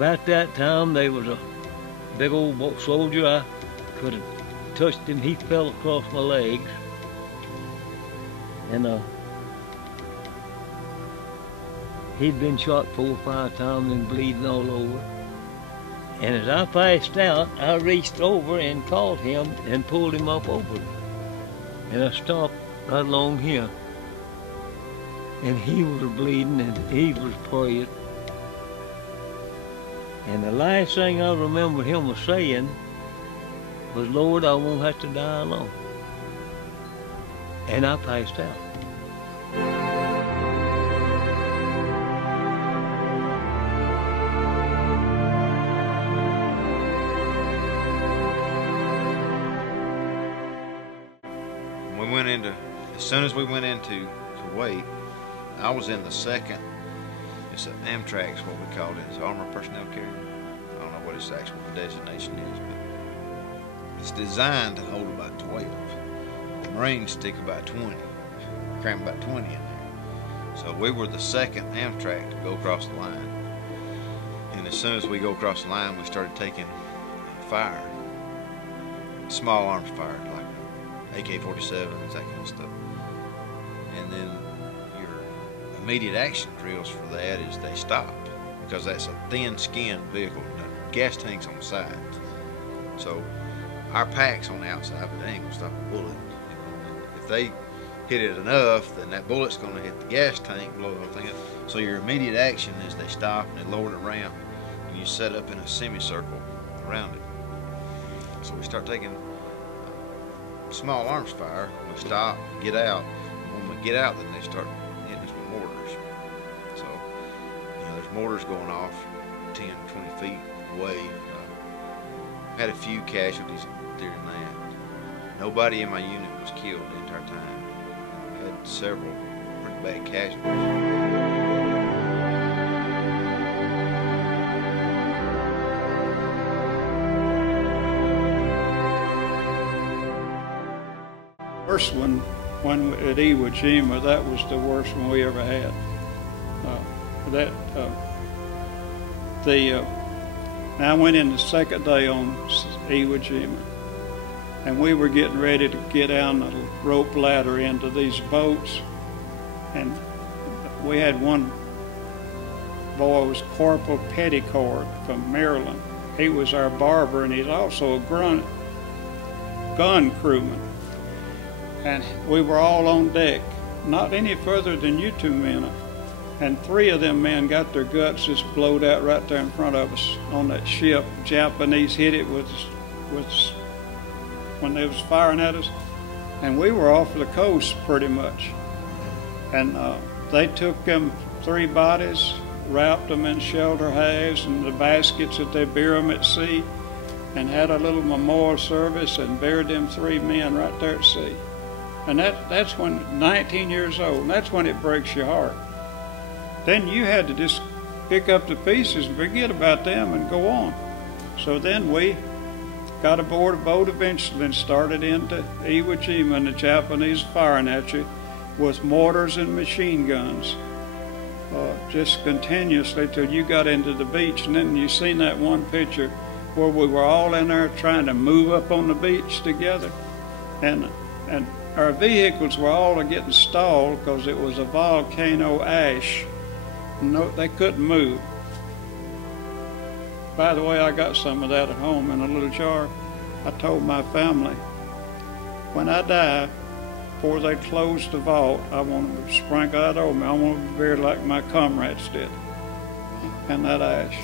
About that time, there was a big old soldier. I could have touched him. He fell across my legs. And he'd been shot 4 or 5 times and bleeding all over. And as I passed out, I reached over and caught him and pulled him up over. And I stopped right along here. And he was bleeding and he was praying. And the last thing I remember him was saying was, "Lord, I won't have to die alone." And I passed out. As soon as we went into Kuwait, I was in the second, it's an Amtrak's what we call it, it's Armored Personnel Carrier. I don't know what its actual designation is, but it's designed to hold about 12. The Marines stick about 20, cram about 20 in there. So we were the second Amtrak to go across the line. And as soon as we go across the line, we started taking fire, small arms fire, like AK-47s, that kind of stuff. And then your immediate action drills for that is they stop, because that's a thin-skinned vehicle. The gas tank's on the sides. So our pack's on the outside, but they ain't gonna stop a bullet. If they hit it enough, then that bullet's gonna hit the gas tank, blow the whole thing up. So your immediate action is they stop and they lower the ramp, and you set up in a semicircle around it. So we start taking small arms fire. We stop, get out. And when we get out, then they start hitting us with mortars. So, you know, there's mortars going off 10, 20 feet away. Had a few casualties during that. Nobody in my unit was killed the entire time. Had several pretty bad casualties. First one at Iwo Jima, that was the worst one we ever had. Now I went in the second day on Iwo Jima, and we were getting ready to get down the rope ladder into these boats, and we had one boy, was Corporal Petticord from Maryland. He was our barber, and he's also a gun crewman. And we were all on deck, not any further than you two men. And 3 of them men got their guts just blowed out right there in front of us on that ship. Japanese hit it with when they was firing at us. And we were off the coast pretty much. And they took them 3 bodies, wrapped them in shelter halves and the baskets that they bury them at sea, and had a little memorial service and buried them 3 men right there at sea. And that's when, 19 years old, and that's when it breaks your heart. Then you had to just pick up the pieces and forget about them and go on. So then we got aboard a boat eventually and started into Iwo Jima, and the Japanese firing at you with mortars and machine guns, just continuously till you got into the beach. And then you seen that one picture where we were all in there trying to move up on the beach together. And our vehicles were all getting stalled because it was a volcano ash. No, they couldn't move. By the way, I got some of that at home in a little jar. I told my family, when I die, before they close the vault, I want them to sprinkle that over me. I want to be buried like my comrades did, in that ash.